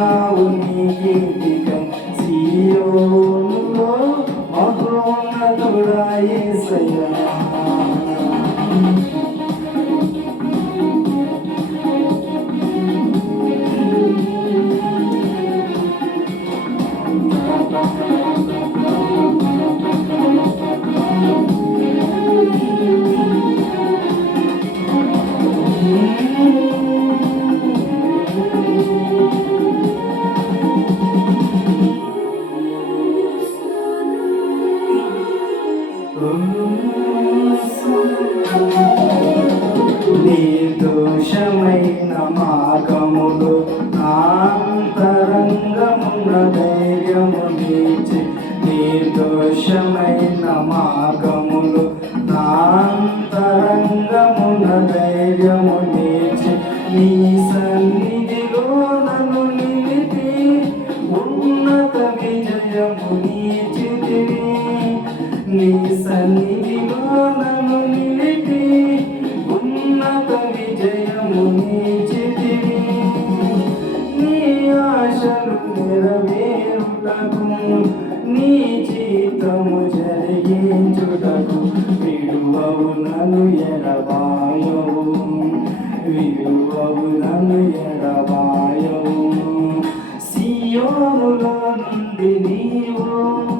నీ నీ సన్నిధిలో నన్ను నిలిపి ఉన్నత విజయము నీచితివి నీ ఆశలు నెరవేరుటకు నీ జీతము జరిగించుటకు విడువవు నన్ను ఎడబాయవు. విడువవు నన్ను ఎడబాయవు. సియోనులో నుండి నీవు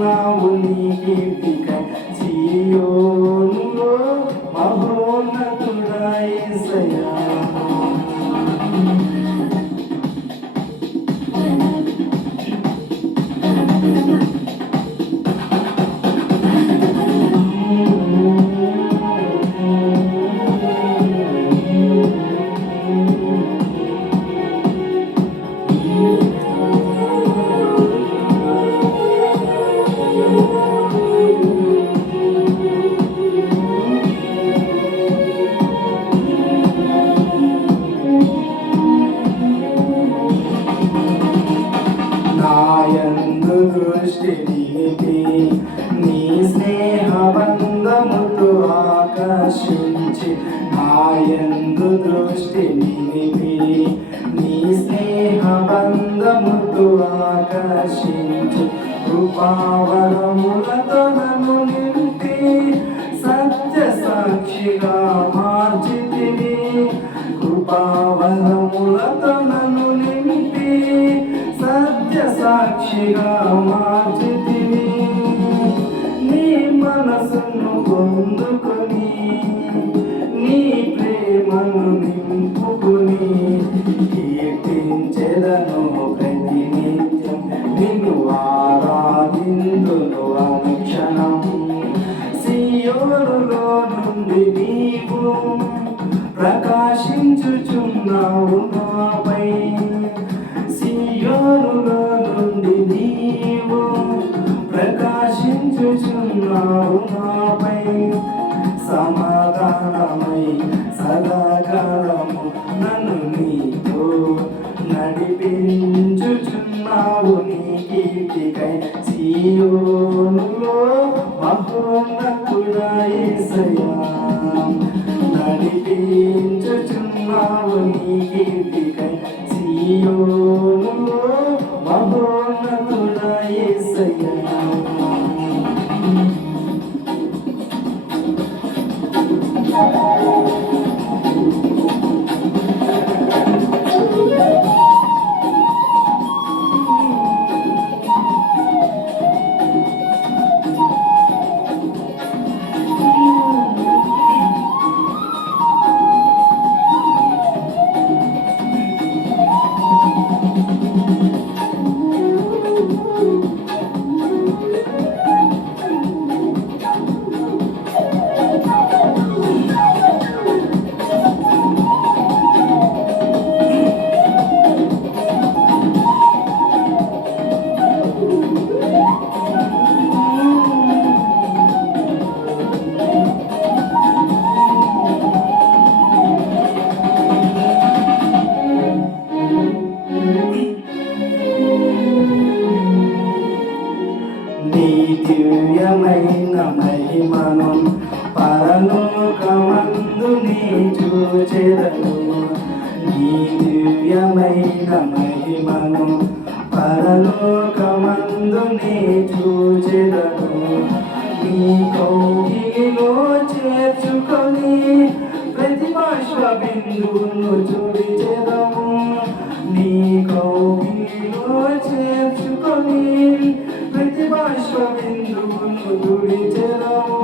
నడిపించుచున్నావు నీ కీర్తిక సియోనులో మహోన్నతుడాయ సయా నిలిపి నీ స్నేహబంధముతో ఆకర్షించి నాయందు దృష్టి నిలిపి. నీ స్నేహబంధముతో ఆకర్షించి కృపావరములతో నన్ను నింపి సత్య సాక్షిగా మార్చితివి. కృపావరములతో నన్ను నింపి సత్య సాక్షిగా మార్చితి పొందుకొని నీ ప్రేమను నింపుకొని కీర్తించెదను ప్రతి నిత్యం. నిన్ను ఆరాధిందును అనుక్షణం. సియోనులో నుండి నీవు ప్రకాశించుచున్నావు నడిపించుచున్నావు నీ కీర్తికై సియోనులో మహోన్నతుడా యేసయ్యా నీ దివ్యమైన మహిమను పరలోకమందు నీ చూచెదను. నీ దివ్యమైన మహిమను పరలోకమందు నీ చూచెదను. నీ కౌగిలో చేర్చుకొని ప్రతిభాష బిందువును చూడిచెదము. నీ కౌగి ఆకాశమిందుకు దుడిచెరము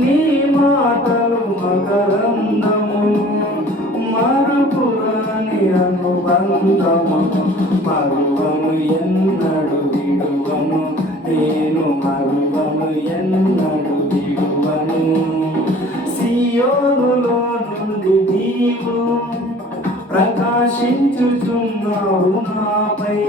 నీ మాటలు మకరందము మరుపురాని అనుబంధము మరువము ఎన్నడు విడువము నేను మరువము ఎన్నడు విడువను. సియోనులో నుండి నీవు ప్రకాశించుచున్నావు నాపై.